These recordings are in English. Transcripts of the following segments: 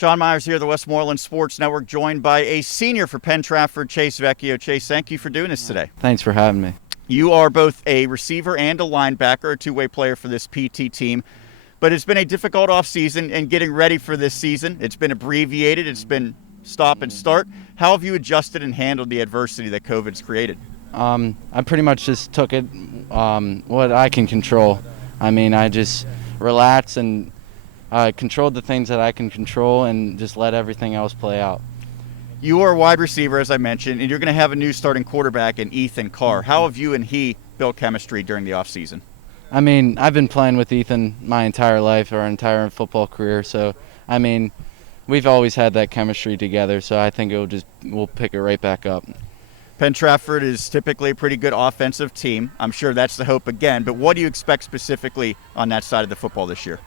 Sean Myers here, the Westmoreland Sports Network, joined by a senior for Penn-Trafford, Chase Vecchio. Chase, thank you for doing this today. Thanks for having me. You are both a receiver and a linebacker, a two-way player for this PT team. But it's been a difficult offseason and getting ready for this season. It's been abbreviated. It's been stop and start. How have you adjusted and handled the adversity that COVID's created? I pretty much just took it what I can control. I just relaxed and controlled the things that I can control and just let everything else play out. You are a wide receiver, as I mentioned, and you're going to have a new starting quarterback in Ethan Carr. How have you and he built chemistry during the offseason? I've been playing with Ethan my entire life, our entire football career. So, we've always had that chemistry together. So I think we'll pick it right back up. Penn-Trafford is typically a pretty good offensive team. I'm sure that's the hope again. But what do you expect specifically on that side of the football this year?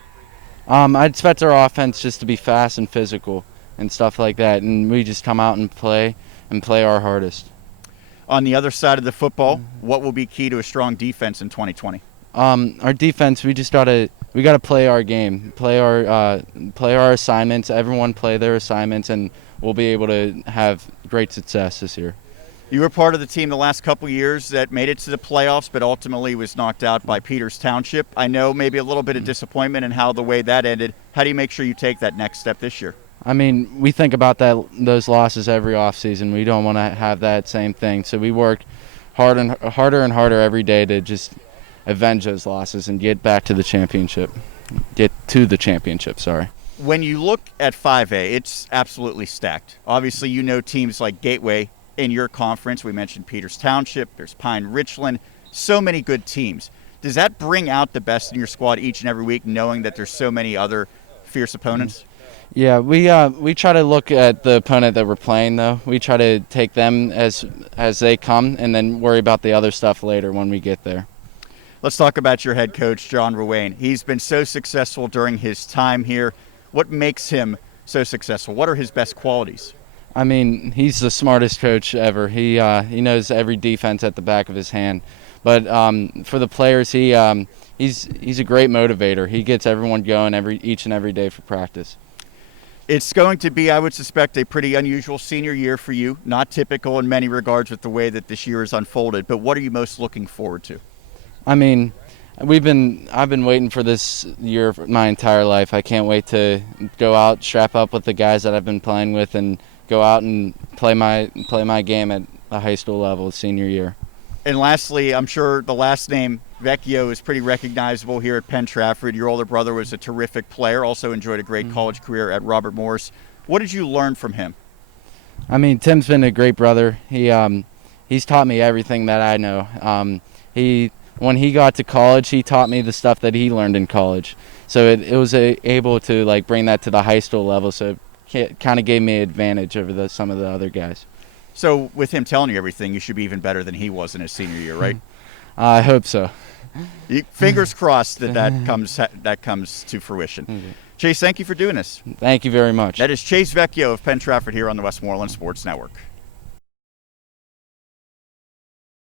I expect our offense just to be fast and physical and stuff like that, and we just come out and play our hardest. On the other side of the football, what will be key to a strong defense in 2020? Our defense, we gotta play our game, play our assignments. Everyone play their assignments, and we'll be able to have great success this year. You were part of the team the last couple years that made it to the playoffs, but ultimately was knocked out by Peters Township. I know maybe a little bit of disappointment in how the way that ended. How do you make sure you take that next step this year? We think about those losses every offseason. We don't want to have that same thing. So we work harder and harder every day to just avenge those losses and get to the championship, sorry. When you look at 5A, it's absolutely stacked. Obviously, you know teams like Gateway in your conference. We mentioned Peters Township, there's Pine Richland, so many good teams. Does that bring out the best in your squad each and every week, knowing that there's so many other fierce opponents? Yeah, we try to look at the opponent that we're playing, though. We try to take them as they come and then worry about the other stuff later when we get there. Let's talk about your head coach, John Ruane. He's been so successful during his time here. What makes him so successful? What are his best qualities? He's the smartest coach ever. He knows every defense at the back of his hand. But for the players, he's a great motivator. He gets everyone going each and every day for practice. It's going to be, I would suspect, a pretty unusual senior year for you. Not typical in many regards with the way that this year has unfolded. But what are you most looking forward to? I've been waiting for this year my entire life. I can't wait to go out, strap up with the guys that I've been playing with, and go out and play my game at the high school level senior year. And lastly, I'm sure the last name, Vecchio, is pretty recognizable here at Penn-Trafford. Your older brother was a terrific player, also enjoyed a great college career at Robert Morris. What did you learn from him? Tim's been a great brother. He's taught me everything that I know. When he got to college, he taught me the stuff that he learned in college. So it was able to bring that to the high school level. So it kind of gave me an advantage over some of the other guys. So with him telling you everything, you should be even better than he was in his senior year, right? I hope so. Fingers crossed that comes to fruition. Chase, thank you for doing this. Thank you very much. That is Chase Vecchio of Penn-Trafford here on the Westmoreland Sports Network.